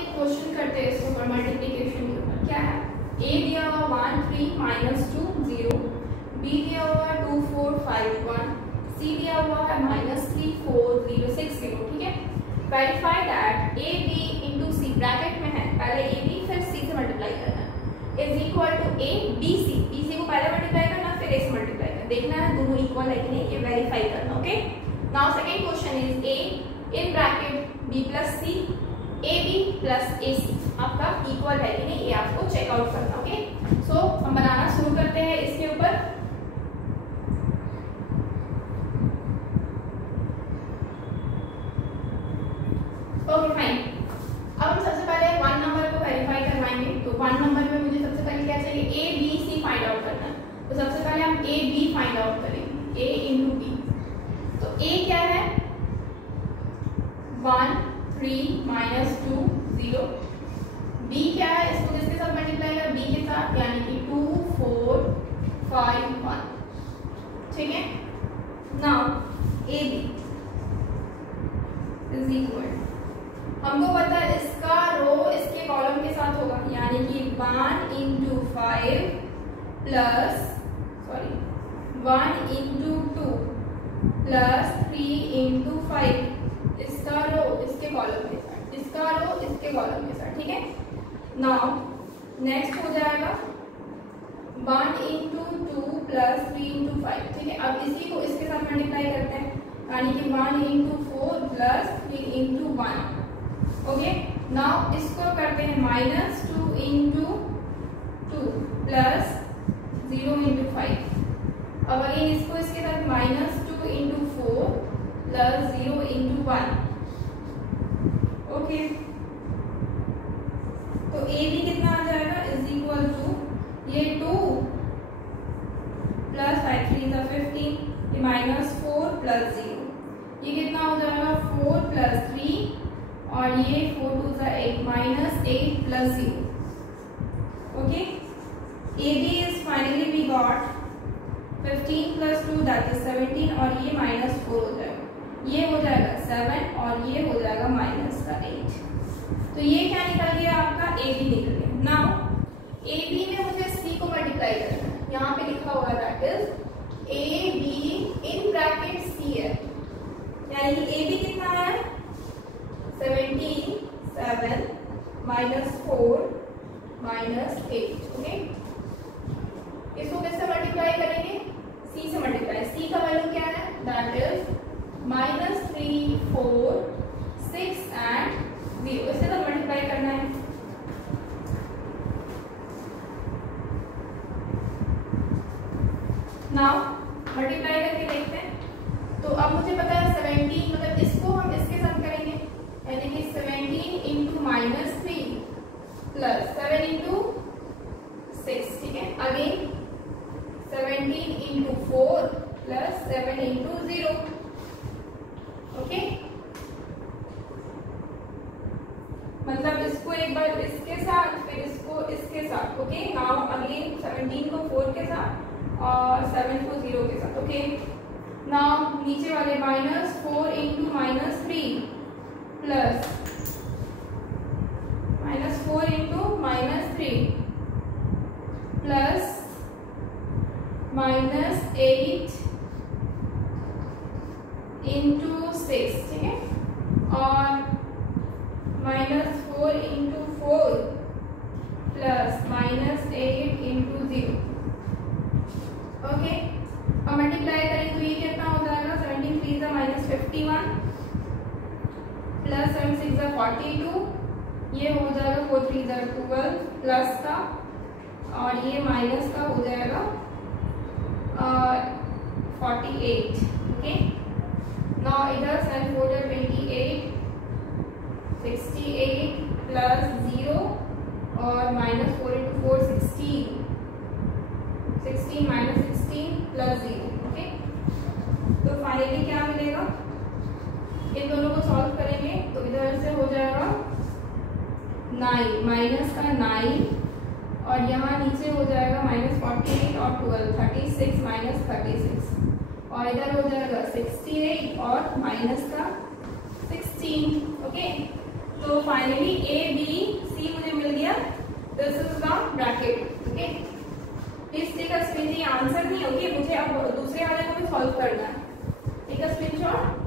एक क्वेश्चन करते हैं इसके ऊपर, मल्टीप्लिकेशन के ऊपर। क्या है, a दिया हुआ 1 3 -2 0, b दिया हुआ 2 4 5 1, c दिया हुआ है -3 4 0 6 0। ठीक है, verify that a b into C, bracket में है, पहले a b फिर c से मल्टीप्लाई करना है, is equal to a b c। b c को पहले मल्टीप्लाई करना फिर a से मल्टीप्लाई करना, देखना है दोनों इक्वल है कि नहीं, ये वेरीफाई करना। Okay, now second question is a in bracket b plus c, ab plus ac आपका इक्वल है कि नहीं, ये आपको चेकआउट करना। ओके, सो हम बनाना शुरू करते हैं इसके ऊपर। ओके फाइन, अब हम सबसे पहले 1 नंबर को वेरीफाई करवाएंगे। तो 1 नंबर में मुझे सबसे पहले क्या चाहिए, a b c find out करना है। तो सबसे पहले हम a b फाइंड आउट करेंगे, a इंटू b। तो a क्या है, 1 3 -2 0। b क्या है, इसको किसके साथ मल्टीप्लाई कर, b के साथ, यानी कि 2 4 5 1। ठीक है, नाउ ab इज इक्वल, हमको पता है इसका रो इसके कॉलम के साथ होगा, यानी कि 1 into 5 plus 1 into 2 plus 3 into 5, इसका रो इसके कॉलम के साथ, इसका रो इसके कॉलम के साथ। ठीक है, नाउ नेक्स्ट हो जाएगा 1 इंटू 2 प्लस 3 इंटू 5। ठीक है, अब इसी को इसके साथ मल्टीप्लाई करते हैं, यानी कि 1 into 4 plus 3 into 1। Okay, now इसको करते हैं -2 इंटू 2 प्लस 0 इंटू 5। अब अगेन इसको इसके साथ -2 इंटू 4 प्लस 0 इंटू 1। ओके, तो ए बी कितना आ जाएगा, इज इक्वल टू ये 2 प्लस 5 3 = 15, ये -4 प्लस 0, ये कितना हो जाएगा 4 प्लस 3, और ये 4 2 = 8 -8 plus 0। Okay, A B is finally we got 15 plus 2 that is 17, और ये -4 हो जाएगा, ये हो जाएगा 7, और ये हो जाएगा -8। तो ये क्या निकल गया, आपका ए बी निकल गया। नाउ ए बी में मुझे सी को मल्टीप्लाई करना है, यहाँ पे लिखा होगा that is A B in bracket C है, यानी कि ए बी कितना है 17 7 -4 -8। ओके, इसको किससे मल्टीप्लाई करेंगे, सी से मल्टीप्लाई। सी का वैल्यू क्या है, दैट इज -3 4 6 एंड 0, इससे तो मल्टीप्लाई करना है। नाउ मल्टीप्लाई करके देखते हैं। तो अब मुझे पता है 17, मतलब इसको हम इसके साथ करेंगे, यानी कि 17 इंटू -3 प्लस 7 इंटू 6। ठीक है, again 17 into 4 plus 7 into 0। Okay, मतलब इसको एक बार इसके साथ फिर इसको इसके साथ। ओके, नाउ अगेन 17 को 4 के साथ और 7 को 0 के साथ। ओके, नाउ नीचे वाले -4 into -3 plus -4 into -3 plus -8 into 6। ठीक है, और -4 इंटू 4 प्लस -8 इंटू 0। ओके, अब मल्टीप्लाई करें तो ये कितना हो जाएगा, 17 3 = -51 प्लस 7 6 = 42, ये हो जाएगा 4 3 = 12 प्लस का, और ये माइनस का हो जाएगा 48। ओके, नाउ इधर 7 4 = 28 68 प्लस 0 और -4 इंटू 4 16 -16 प्लस 0। ओके, तो फाइनली क्या मिलेगा, इन दोनों को सॉल्व करेंगे तो इधर से हो जाएगा 9 माइनस का 9, और यहाँ नीचे हो जाएगा -48 और 12 36 -36, और इधर हो जाएगा 68 और माइनस का 16। ओके, तो फाइनली ए बी सी मुझे मिल गया, this is the bracket. Okay, please take a screen, ये आंसर नहीं होगी, मुझे अब दूसरे वाले को भी सॉल्व करना है। Take a screenshot.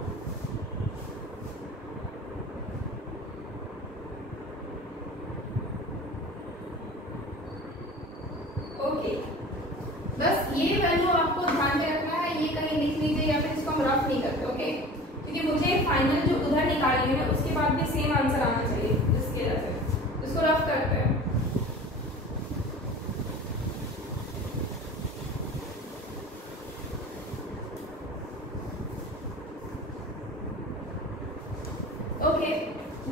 ओके, बस ये वैल्यू आपको ध्यान में रखना है, ये कहीं लिख लीजिए या फिर इसको हम रफ नहीं करते। ओके, क्योंकि मुझे फाइनल जो उधर निकालेंगे ना उसके बाद भी सेम आंसर आना चाहिए, इसके वजह से इसको रफ करते हैं। ओके,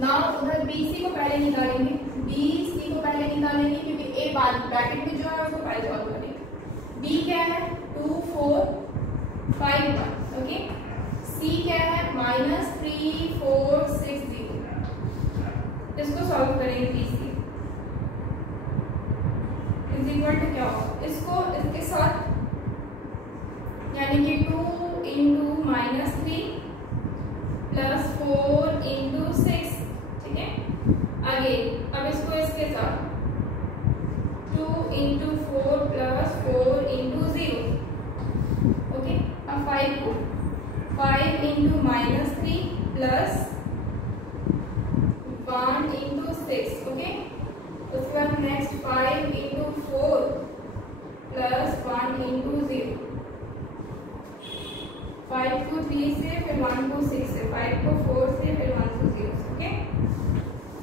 नाउ उधर BC को पहले निकालेंगे, BC को पहले निकालेंगे क्योंकि ए बाद ब्रैकेट में जो है उसको पहले सॉल्व करेंगे। B क्या है 2 4 5 1। ओके, C क्या है -3 4 6 0। इसको सॉल्व करेंगे। BC इज इक्वल टू क्या होगा, इसको इसके साथ यानी कि 2 × -3 + 4 × 6। ठीक है, आगे अब इसको इसके साथ 2 × 4 + 4 × 0। ओके, अब 5 को 5 × -3 + 1 × 6। ओके, उसके बाद नेक्स्ट 5 × 4 + 1 × 0। 5 को 3 से, फिर 1 को 6 से, 5 को 4 से, फिर 1 को 0 से। ओके,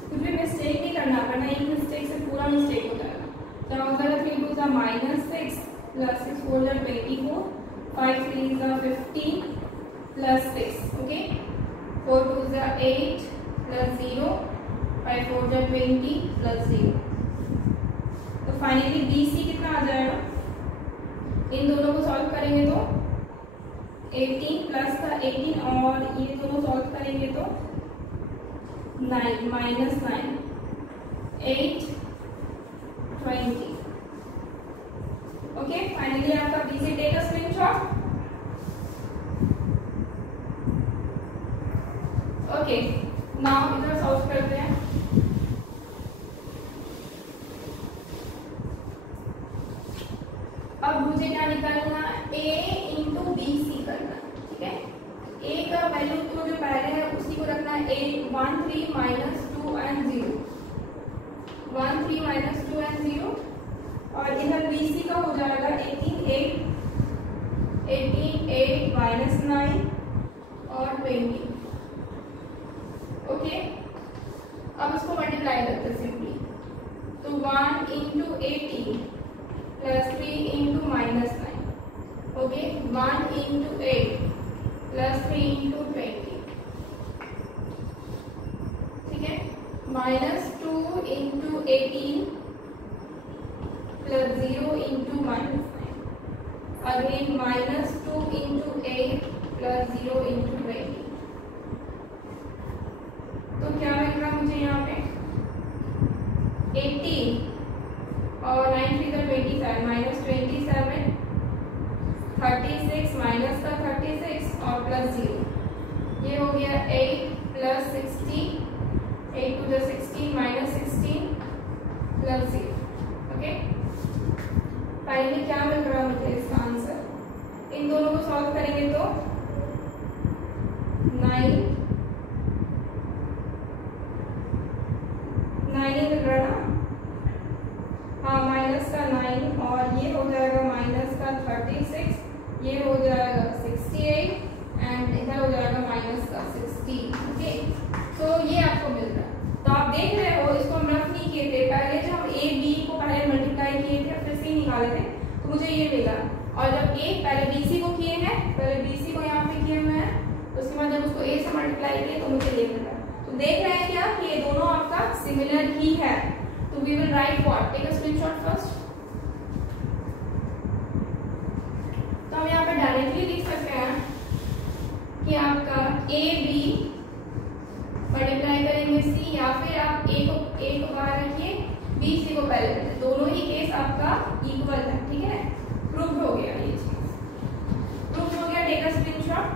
कुछ भी मिस्टेक नहीं करना, वरना एक मिस्टेक से पूरा मिस्टेक हो जाएगा। तो अगर 3 2 -6 + 6 4 24, 5 3 15 + 6। ओके, 4 2 8 + 0, 5 4 20 + 0। तो फाइनली BC कितना आ जाएगा, इन दोनों को सॉल्व करेंगे तो 18 प्लस का 18 और ये दोनों सॉल्व करेंगे तो 9 -9 8 20। ओके, फाइनली आपका BC। Take a screenshot. Okay, now इधर सॉल्व करते हैं। अब मुझे क्या निकालना, A × BC करना। ठीक है, A का वैल्यू तो जो पहले है उसी को रखना है, 1 3 -2 and 0, 1 3 -2 and 0। और इधर BC का हो जाएगा 18 8 -9 और 20। ओके, अब इसको मल्टीप्लाई करते हैं सिंपली, तो 1 × 18 + 3 × -9। ओके, 1 × 8 + 3 × 20। ठीक है, -2 × 18 + 0 × -9। अगेन -2 × 8 + 0 × 20। तो क्या मिल रहा मुझे यहाँ पे 18 और 9 3 27 -27, 36 माइनस का 36 और +0। ये हो गया 8 + 16, 8 to the 16 -16 + 0। ओके, फाइनली क्या मिल रहा है मुझे इसका आंसर, इन दोनों को सॉल्व करेंगे तो 9 मिल रहा है ना, हाँ, माइनस का 9 और ये हो जाएगा माइनस का 36, ये हो जाएगा 68 एंड इधर हो जाएगा माइनस का 16। ओके, तो ये आपको मिल रहा है। तो आप देख रहे हो, इसको हम रफ नहीं किए थे, पहले जब हम A B को पहले मल्टीप्लाई किए थे फिर C निकाले थे तो मुझे ये मिला, और जब A पहले BC को किए हैं, पहले BC को यहाँ पे किए हुए हैं, उसके बाद जब उसको A से मल्टीप्लाई किए तो मुझे ये मिला। तो देख रहे हैं क्या कि ये दोनों आपका सिमिलर ही है। तो we will write what, take a screenshot first. तो हम यहाँ पे डायरेक्टली लिख सकते हैं कि आपका A B मल्टीप्लाई करेंगे C, या फिर आप A को बाहर रखिए, B C को पहले रखिए, दोनों ही केस आपका इक्वल है। ठीक है, प्रूव हो गया, ये चीज प्रूव हो गया। Take a screenshot.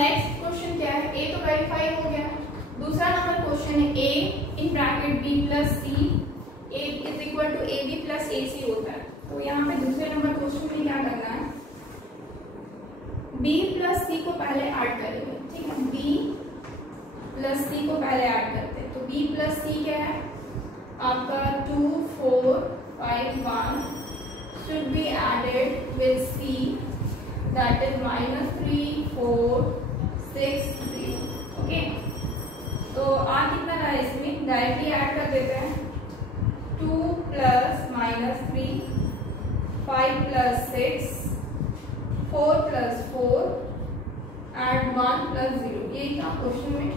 Next question क्या है, ए तो वेरीफाई हो गया। दूसरा नंबर क्वेश्चन है A in bracket B plus C A is equal to A B plus A C होता है। तो यहाँ पे दूसरे नंबर क्वेश्चन में क्या करना है, बी प्लस सी को पहले ऐड करेंगे, ठीक है। बी प्लस सी को पहले ऐड करते हैं। तो बी प्लस सी क्या है आपका 2 4 5 1 should be added with c that is -3 4 6 0। Okay, तो आ कितना रहा है इसमें, डायरेक्टली ऐड कर देते हैं। 2 plus -3 5 plus 6 4 plus 4 add 1 plus 0। ये था क्वेश्चन में।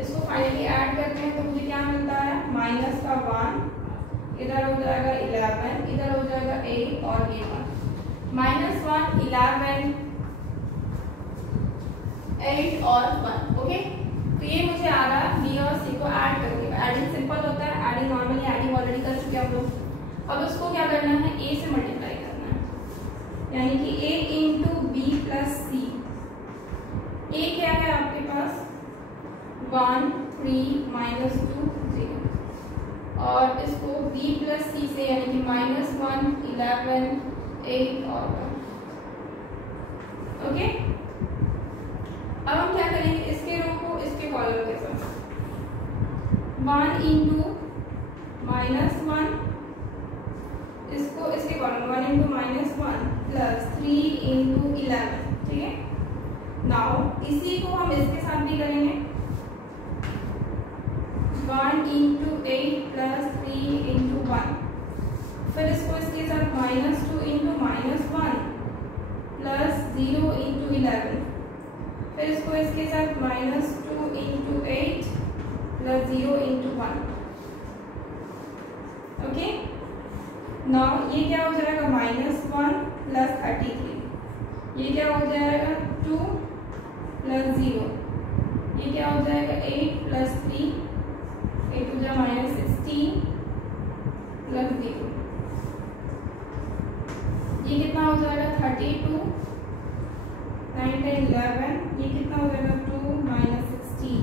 इसको फाइनली ऐड करते हैं तो मुझे क्या मिलता है, माइनस का 1 इधर हो जाएगा 11 इधर हो जाएगा 8 और ये 1 -1 11 8 और 1। ओके, तो ये मुझे आ रहा है बी और सी को ऐड करके। एडिंग सिंपल होता है, एडिंग नॉर्मली एडिंग ऑलरेडी कर चुके हम लोग। अब उसको क्या करना है, ए से मल्टीप्लाई करना है, यानी कि ए इंटू बी प्लस सी। ए क्या है आपके पास 1 3 -2 0 और इसको b प्लस सी से यानी कि -1 11 8 और 1। ओके, अब हम क्या करेंगे, इसके रो को इसके कॉलम के साथ 1 इंटू -1 इसको इसके कॉलम 1 इंटू -1 प्लस 3 इंटू 11। ठीक है, नाउ इसी को हम इसके साथ भी करेंगे 1 इंटू 8 प्लस 3 इंटू 1। फिर इसको इसके साथ -2 इंटू -1 प्लस 0 इंटू 11। फिर इसको इसके साथ -2 into 8 plus 0 into 1। Okay, now ये क्या हो जाएगा -1 प्लस 33। ये क्या हो जाएगा 2 प्लस 0। ये क्या हो जाएगा 8 प्लस 3 8 टू जा -16 प्लस 0। ये कितना हो जाएगा 32 9 10 11। ये कितना हो जाएगा 2 -16।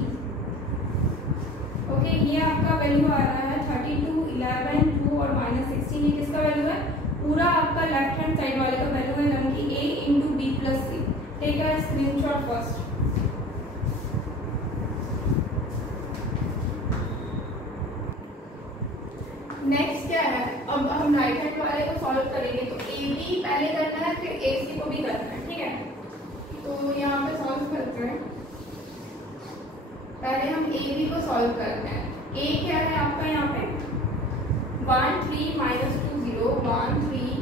ओके, ये आपका वैल्यू आ रहा है 32 11 2 और -16। ये किसका वैल्यू है, पूरा आपका लेफ्ट हैंड साइड वाले का वैल्यू है, यानी कि a into B plus C. Take a screenshot first. Next क्या है, अब हम राइट हैंड वाले को सॉल्व करेंगे। तो ए बी पहले करना है, फिर ए सी को भी करना है। ठीक है, तो यहाँ पे सॉल्व करते हैं। पहले हम ए बी को सॉल्व करते हैं। ए क्या है आपका यहाँ पे 1 3 -2 0 1 3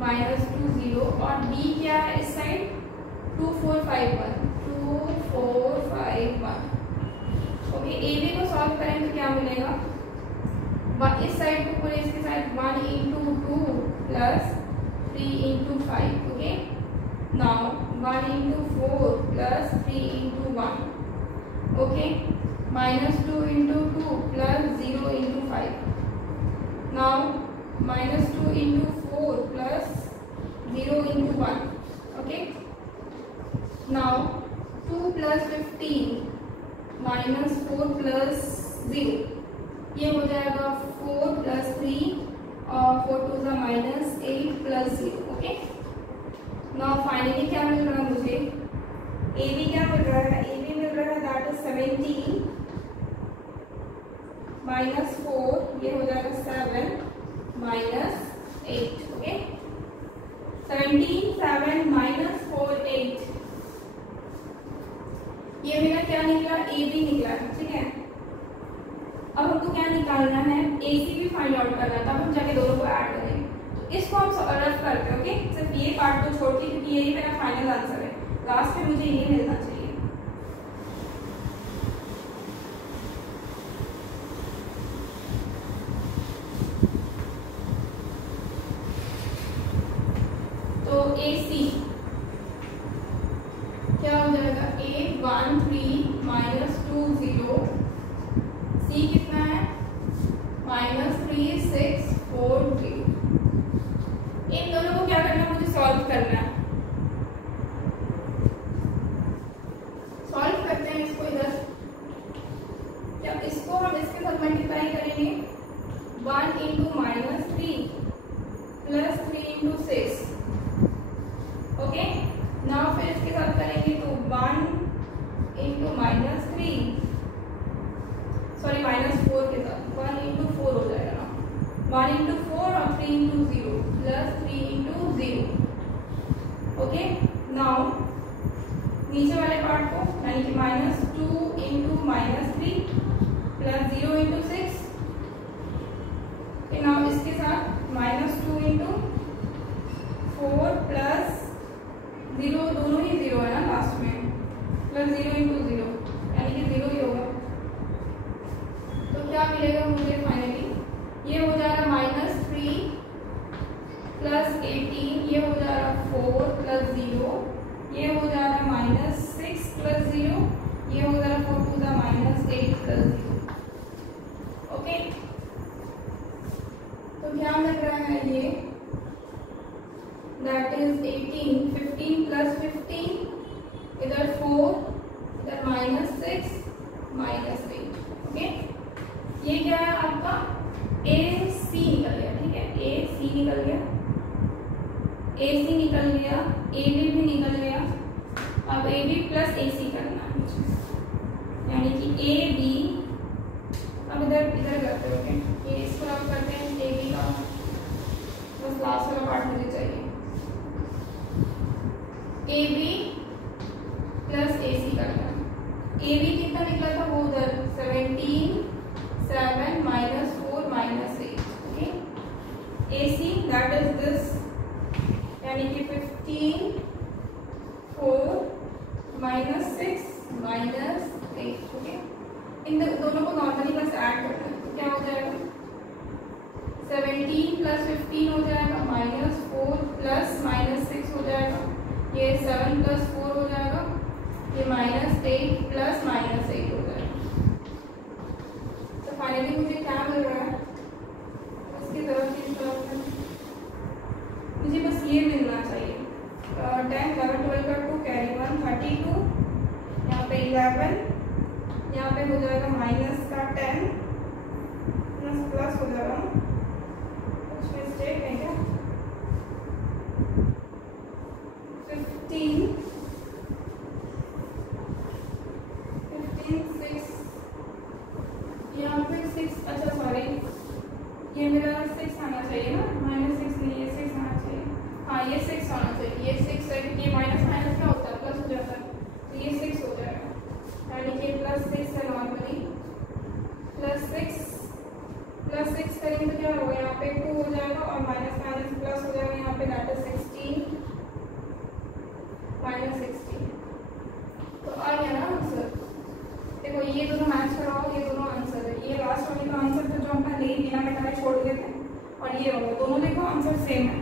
-2 0 और बी क्या है इस साइड 2 4 5 1 2 4 5 1। ओके, ए बी को सॉल्व करें तो क्या मिलेगा, इस साइड को पूरे इसके साथ 1 into 2 plus 3 into 5। Okay, now 1 into 4 plus 3 into 1। Okay, -2 into 2 plus 0 into 5। Now -2 into 4 plus 0 into 1। Okay, now 2 plus 15 -4 plus 0। ये हो जाएगा 4 प्लस 3 और 4 टू ज़ा -8 प्लस 0। ओके, नाउ फाइनली क्या मिल रहा है मुझे, ए बी क्या मिल रहा है, ए बी मिल रहा है दैट इज 17 -4 ये हो जाएगा 7 -8। ओके, 17 7 -4 8। ये मेरा क्या निकला, ए बी निकला। ठीक है, अब हमको क्या निकालना है, ए सी भी फाइंड आउट करना है, तब हम जाके दोनों को ऐड करेंगे। तो इसको हम रफ करते हैं। ओके, सिर्फ ये पार्ट को छोड़ के, क्योंकि यही मेरा फाइनल आंसर है। लास्ट में मुझे ये मिलना चाहिए। तो ए सी क्या हो जाएगा, ए 1 3 -2 0 सी कितना है -3 6 4 3। इन दोनों को क्या करना है, मुझे सॉल्व करना है। Into -3 plus 3 into 6। Okay, now फिर इसके साथ करेंगे तो 1 इंटू -3 सॉरी -4 के साथ 1 इंटू 4 हो जाएगा ना, 1 इंटू 4 और 3 into 0 plus 3 into 0। Okay, now नीचे वाले पार्ट को यानी कि -2 इंटू -3 प्लस 0 इंटू 6। नाउ इसके साथ -2 इंटू 4 प्लस 0, दोनों ही 0 है ना लास्ट में, प्लस 0 इंटू 0 यानी कि 0 ही होगा। तो क्या मिलेगा मुझे फाइनली, ये हो जाएगा -3 प्लस 18, ये हो जाएगा 4 प्लस 0, ये हो जाएगा -6 प्लस 0, ये हो जाएगा 4 टू द -8 प्लस 0। ओके, तो क्या लग रहा है ये, दैट इज 18, 15 प्लस 15, इधर 4, इधर -6 -8। ओके, ये क्या है आपका AC निकल गया, ठीक है, AC निकल गया, AC निकल गया, AB भी निकल गया। अब AB प्लस AC करना है मुझे, यानी कि AB, अब इधर करते हैं। ओके, ये इसको हम करते हैं AB का, बस लास्ट वाला पार्ट मुझे चाहिए। AB प्लस AC करना है। AB कितना निकला था वो उधर 17, 7 -4 -8। Okay, AC that is this, यानी कि 15 4 -6 -8। ओके, इन दोनों को नॉर्मली बस ऐड करना है, तो क्या हो जाएगा 17 प्लस 15 हो जाएगा, -4 प्लस -6 हो जाएगा, ये 7 प्लस 4 हो जाएगा, ये -8 प्लस -8 हो जाएगा। तो फाइनली मुझे क्या मिल रहा है, इसकी तरफ मुझे बस ये मिलना चाहिए, 10 11 12 का 2 कैरी 1 32, यहाँ पे 11, यहाँ पे हो जाएगा माइनस का 10 प्लस हो जाएगा, कुछ मिस्टेक है क्या, 15 6, यहाँ पे 6, अच्छा सॉरी ये मेरा 6 आना चाहिए ना, -6 नहीं, ये 6 आना चाहिए। हाँ, ये 6 आना चाहिए, ये 6 है क्योंकि माइनस माइनस क्या होता है, प्लस हो जाता है, तो ये 6 हो जाएगा, यानी कि +6 है नॉर्मली, +6 करेंगे तो क्या होगा, यहाँ पे 2 हो जाएगा और माइनस माइनस प्लस हो जाएगा, यहाँ पे दैट इज 16 -16। तो आ गया ना आंसर। देखो ये दोनों मैच कराओ, ये दोनों आंसर है, ये लास्ट वाले का आंसर था जो हम पहले ही बिना मिटाए छोड़ देते हैं, और ये होगा, दोनों देखो आंसर सेम है।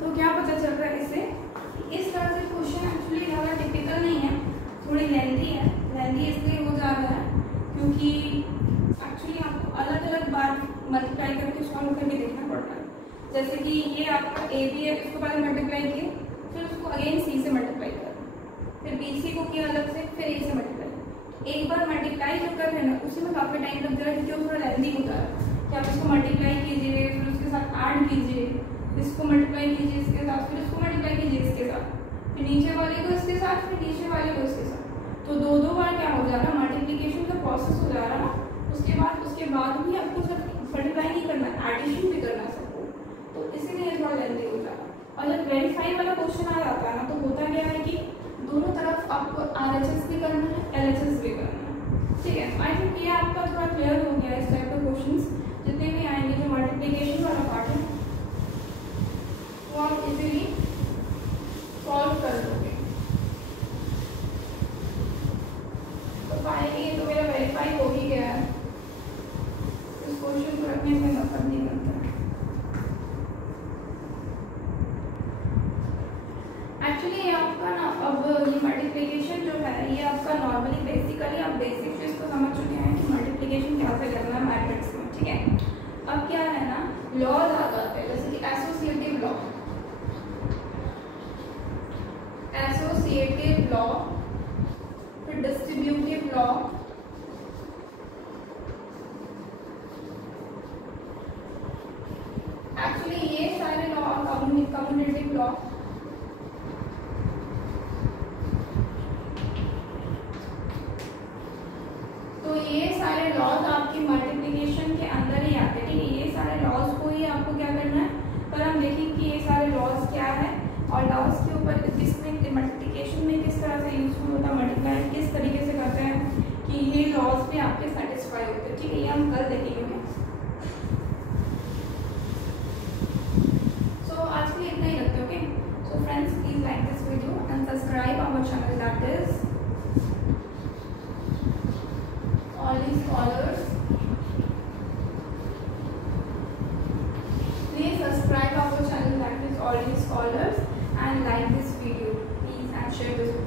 तो क्या पता चल रहा है इससे, इस तरह से क्वेश्चन एक्चुअली ज़्यादा टिपिकल नहीं है, थोड़ी लेंथी है। लेंथी इसलिए हो जा रहा है क्योंकि एक्चुअली आपको अलग अलग बार मल्टीप्लाई करके सॉल्व करके देखना पड़ता है। जैसे कि ये आपका AB है, इसको पहले मल्टीप्लाई किए, फिर उसको अगेन C से मल्टीप्लाई कर, फिर BC को किया अलग से, फिर A से मल्टीप्लाई। एक बार मल्टीप्लाई जो कर रहे हैं ना, उसी में काफ़ी टाइम लग जाएगा क्योंकि वो थोड़ा लेंथी होता है कि आप इसको मल्टीप्लाई कीजिए, फिर उसके साथ ऐड कीजिए, इसको मल्टीप्लाई कीजिए इसके साथ, फिर इसको मल्टीप्लाई कीजिए इसके साथ, फिर नीचे वाले को इसके साथ, फिर नीचे वाले को इसके साथ, तो दो बार क्या हो जा रहा है, मल्टीप्लिकेशन का प्रोसेस हो जा रहा है ना। उसके बाद भी आपको सिर्फ मल्टीप्लाई नहीं करना, एडिशन भी करना सबको, तो इसीलिए थोड़ा लेंथी हो जा रहा है। और जब वेरीफाई वाला क्वेश्चन आ जाता है ना, तो होता क्या है कि दोनों तरफ आपको RHS भी करना है, LHS भी करना है, ठीक है। आई थिंक ये आपका थोड़ा क्लियर हो गया, इस टाइप के क्वेश्चंस जितने भी आएंगे, जो मल्टीप्लिकेशन वाला पार्ट है वो आप इजीली सॉल्व कर दोगे। तो फाइनली ये तो मेरा वेरीफाई हो ही गया है, इस क्वेश्चन को रखने में नफरत नहीं बनता। एक्चुअली ये आपका ना, अब ये मल्टीप्लिकेशन जो है ये आपका नॉर्मली बेसिकली आप बेसिक चीज़ को समझ चुके हैं कि मल्टीप्लिकेशन कैसे करना है मैट्रिक्स में, ठीक है। अब क्या है ना, लॉज आ जाते हैं, जैसे कि एसोसिएटिव लॉ, फिर डिस्ट्रीब्यूटिव लॉ, कम्यूटेटिव लॉ। तो ये सारे लॉज आपके मल्टीप्लिकेशन के अंदर ही आते हैं, ठीक है। ये सारे लॉज को ही आपको क्या करना है, पर हम देखेंगे कि ये सारे लॉज क्या है और लॉज के ऊपर किसमें मल्टीप्लिकेशन में किस तरह से यूजफुल होता है, मल्टीप्लाई किस तरीके से करते हैं कि ये लॉज भी आपके सेटिस्फाई होते हैं, ठीक है। ये हम कल देखेंगे। सो आज के लिए इतना ही रखते हैं, okay. So friends, please like this video and subscribe our channel, that is Ollie Scholars. Please subscribe our channel, that is Ollie Scholars, and like this video please, and share this video.